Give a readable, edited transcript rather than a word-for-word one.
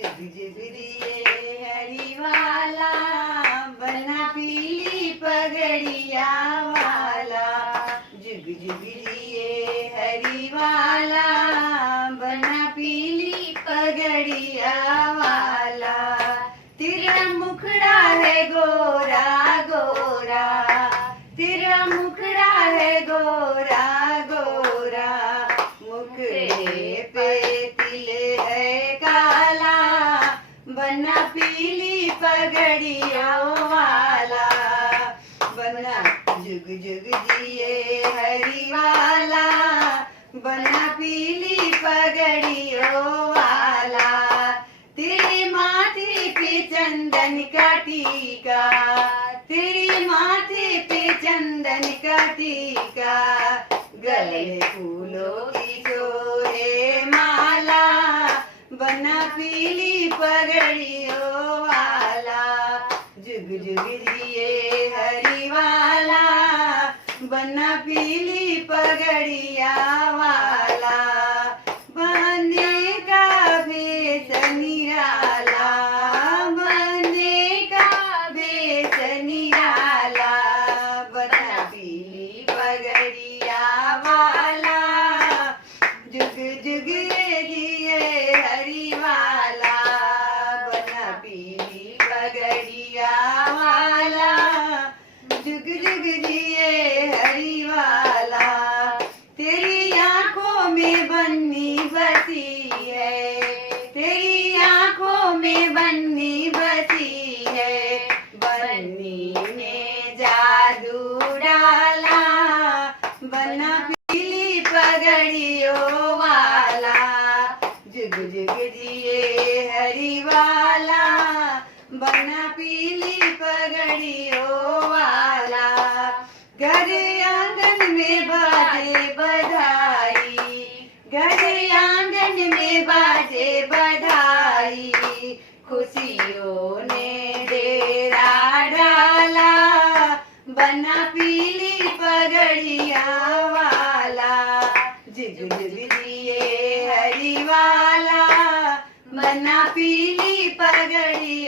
जुग जुग जिए हरी वाला, बना पीली पगड़िया वाला। जुग जुग जिए हरी वाला, बना पीली पगड़िया वाला। तेरा मुखड़ा है गोरा गोरा, तेरा मुखड़ा है गोरा गोरा। मुखड़े पे तिल है काला, बना पीली पगड़ियों वाला। बना जुग जुग जिए हरी वाला, बना पीली पगड़ियों वाला। तेरे माथे पे चंदन का टीका, तेरे माथे पे चंदन का टीका। गले फूलों की सोहे माला, बना पीली पगड़ियों वाला। जुग जुग जिए हरी वाला, बना पीली पगड़िया वाला। बनने का भेष निराला, बनने का भेष निराला। बना पीली पगड़िया वाला, जुग जुग जिए हरी वाला। बना पीली पगड़िया वाला, जुग जुग जिए हरी वाला। तेरी आंखों में बन्नी बसी है, तेरी आंखों में बन्नी बसी है। बन्नी में जादू डाला, बना पीली पगड़ियों वाला। जुग जुग जिए हरी वाला, बना पीली पगड़ियों वाला। घर आंगन में बाजे बधाई, घर आंगन में बाजे बधाई। खुशियों ने डेरा डाला, बना पीली पगड़िया वाला। जुग जुग जिए हरी वाला, बना पीली पगड़ी